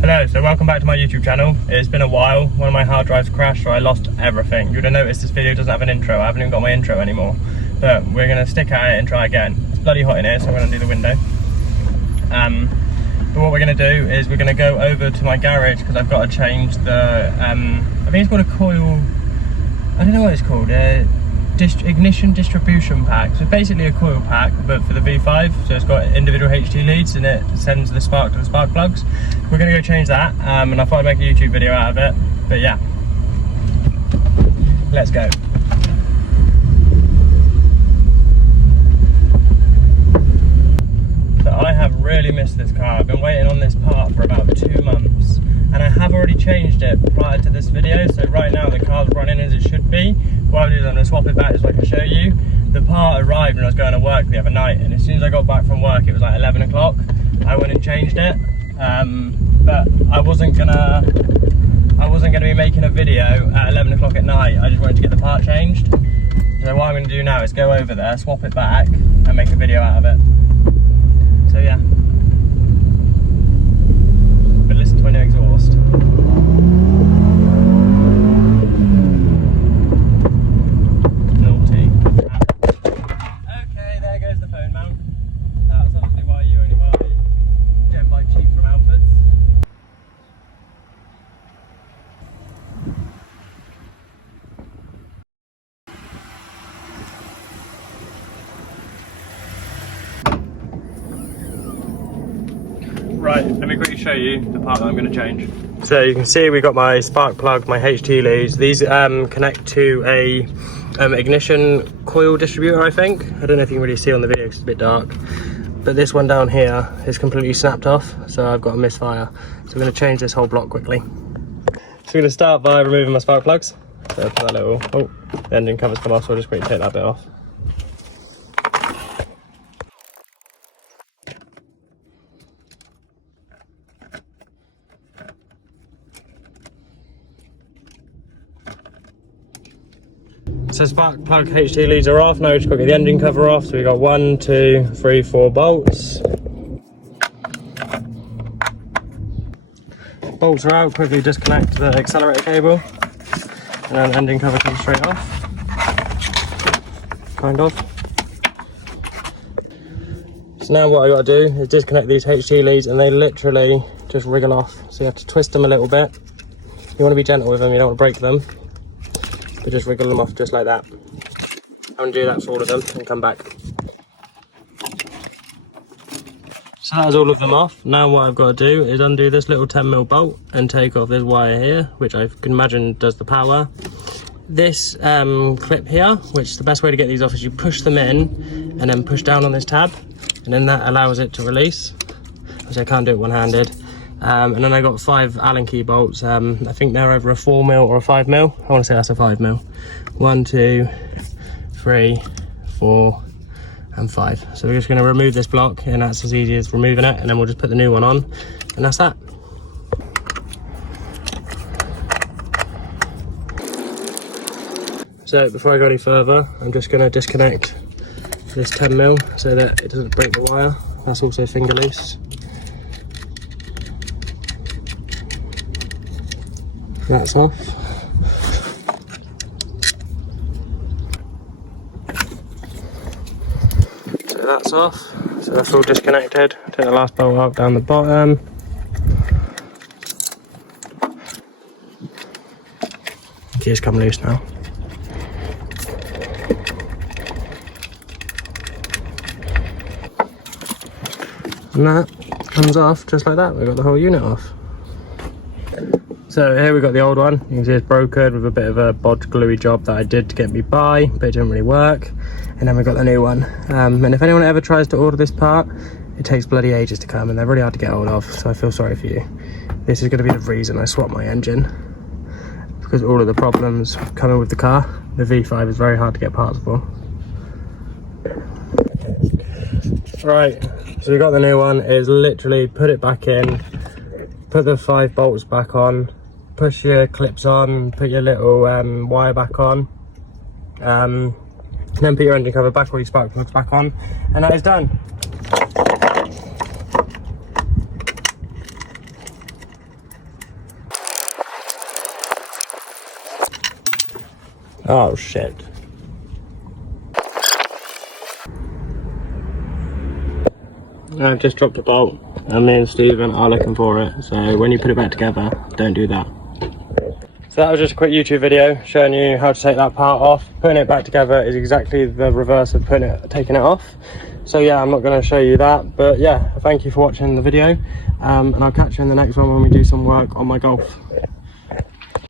Hello, so welcome back to my YouTube channel. It's been a while. One of my hard drives crashed, so I lost everything. You would have noticed this video doesn't have an intro. I haven't even got my intro anymore. But we're going to stick at it and try again. It's bloody hot in here, so I'm going to do the window. But what we're going to do is we're going to go over to my garage because I've got to change the, I think it's called a coil, I don't know what it's called, ignition distribution pack. So it's basically a coil pack but for the V5, so it's got individual HT leads and it sends the spark to the spark plugs. We're going to go change that and I thought I'd make a YouTube video out of it, but yeah, let's go. So I have really missed this car. I've been waiting on this part for about 2 months and I have already changed it prior to this video, so right now the car's running as it should be. What I'll do is I'm going to swap it back so I can show you. The part arrived when I was going to work the other night, and as soon as I got back from work it was like 11 o'clock. I went and changed it, but I wasn't gonna be making a video at 11 o'clock at night. I just wanted to get the part changed. So what I'm going to do now is go over there, swap it back and make a video out of it. So yeah, but listen to my new exhaust. Right, let me quickly show you the part that I'm going to change. So you can see we got my spark plug, my HT leads. These connect to a ignition coil distributor, I think. I don't know if you can really see on the video because it's a bit dark. But this one down here is completely snapped off, so I've got a misfire. So we're going to change this whole block quickly. So we're going to start by removing my spark plugs. So put that little, oh, the engine cover's come off, so I'll just quickly take that bit off. So spark plug HT leads are off. Now we've just got to get the engine cover off. So we've got 1, 2, 3, 4 bolts. Bolts are out, quickly disconnect the accelerator cable. And then the engine cover comes straight off. Kind of. So now what I got to do is disconnect these HT leads and they literally just wriggle off. So you have to twist them a little bit. You want to be gentle with them, you don't want to break them. But just wriggle them off just like that. I'm going to do that for all of them and come back. So that's all of them off. Now what I've got to do is undo this little 10mm bolt and take off this wire here, which I can imagine does the power. This clip here, which the best way to get these off is you push them in and then push down on this tab, and then that allows it to release, which I can't do it one-handed. And then I got 5 Allen key bolts. I think they're over a 4mm or a 5mm. I want to say that's a 5mm. 1, 2, 3, 4, and 5. So we're just going to remove this block, and that's as easy as removing it. And then we'll just put the new one on, and that's that. So before I go any further, I'm just going to disconnect this 10mm so that it doesn't break the wire. That's also finger loose. That's off. So that's off. So that's all disconnected. Take the last bolt out down the bottom. Keys come loose now. And that comes off just like that. We've got the whole unit off. So here we've got the old one. You can see it's broken with a bit of a bodge gluey job that I did to get me by, but it didn't really work. And then we've got the new one. And if anyone ever tries to order this part, it takes bloody ages to come and they're really hard to get hold of, so I feel sorry for you. This is going to be the reason I swapped my engine, because all of the problems coming with the car. The V5 is very hard to get parts for. Right, so we got the new one. It is literally put it back in, put the 5 bolts back on, push your clips on, put your little wire back on, and then put your engine cover back, or your spark plugs back on, and that is done. Oh shit. I've just dropped a bolt and me and Stephen are looking for it, so when you put it back together, don't do that. So that was just a quick YouTube video showing you how to take that part off. Putting it back together is exactly the reverse of taking it off. So yeah, I'm not going to show you that, but yeah, thank you for watching the video, and I'll catch you in the next one when we do some work on my Golf.